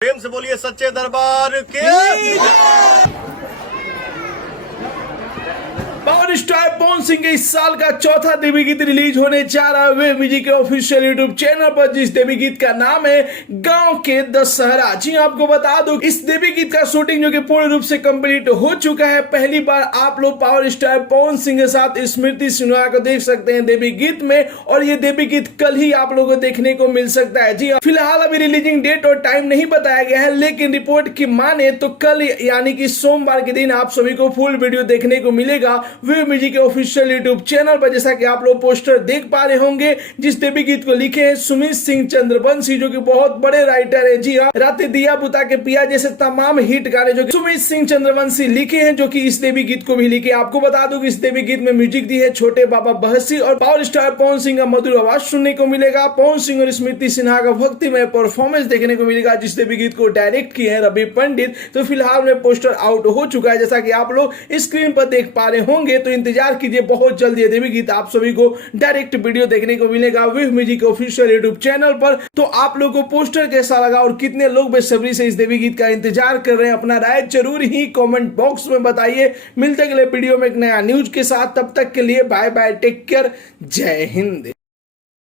प्रेम से बोलिए सच्चे दरबार के। पावर स्टार पवन सिंह के इस साल का चौथा देवी गीत रिलीज होने जा रहा है वेब म्यूजिक के ऑफिशियल यूट्यूब चैनल पर, जिस देवी गीत का नाम है गांव के दशहरा। जी आपको बता दूं, इस देवी गीत का शूटिंग जो कि पूर्ण रूप से कंप्लीट हो चुका है। पहली बार आप लोग पावर स्टार पवन सिंह के साथ स्मृति सिन्हा को देख सकते हैं देवी गीत में, और ये देवी गीत कल ही आप लोगों को देखने को मिल सकता है। जी फिलहाल अभी रिलीजिंग डेट और टाइम नहीं बताया गया है, लेकिन रिपोर्ट की माने तो कल यानी कि सोमवार के दिन आप सभी को फुल वीडियो देखने को मिलेगा वेब म्यूजिक के ऑफिशियल यूट्यूब चैनल पर। जैसा कि आप लोग पोस्टर देख पा रहे होंगे, जिस देवी गीत को लिखे हैं सुमित सिंह चंद्रवंशी, जो कि बहुत बड़े राइटर है। जी हाँ, राते दिया बुता के पिया जैसे तमाम हिट गाने जो कि सुमित सिंह चंद्रवंशी लिखे हैं, जो कि इस देवी गीत को भी लिखे। आपको बता दूं कि इस देवी गीत में म्यूजिक दी है छोटे बाबा बहसी, और पावर स्टार पवन सिंह का मधुर आवाज सुनने को मिलेगा। पवन सिंह और स्मृति सिन्हा का भक्तिमय परफॉर्मेंस देखने को मिलेगा। जिस देवी गीत को डायरेक्ट किए हैं रवि पंडित। तो फिलहाल में पोस्टर आउट हो चुका है, जैसा कि आप लोग स्क्रीन पर देख पा रहे होंगे। तो इंतजार कीजिए, बहुत जल्द ये देवी गीत आप सभी को डायरेक्ट वीडियो देखने को मिलेगा web music official YouTube channel पर। तो आप लोगों को पोस्टर कैसा लगा और कितने लोग बेसब्री से इस देवी गीत का इंतजार कर रहे हैं, अपना राय जरूर ही कमेंट बॉक्स में बताइए। मिलते अगले वीडियो में एक नया न्यूज के साथ, तब तक के लिए बाय बाय, टेक केयर, जय हिंद।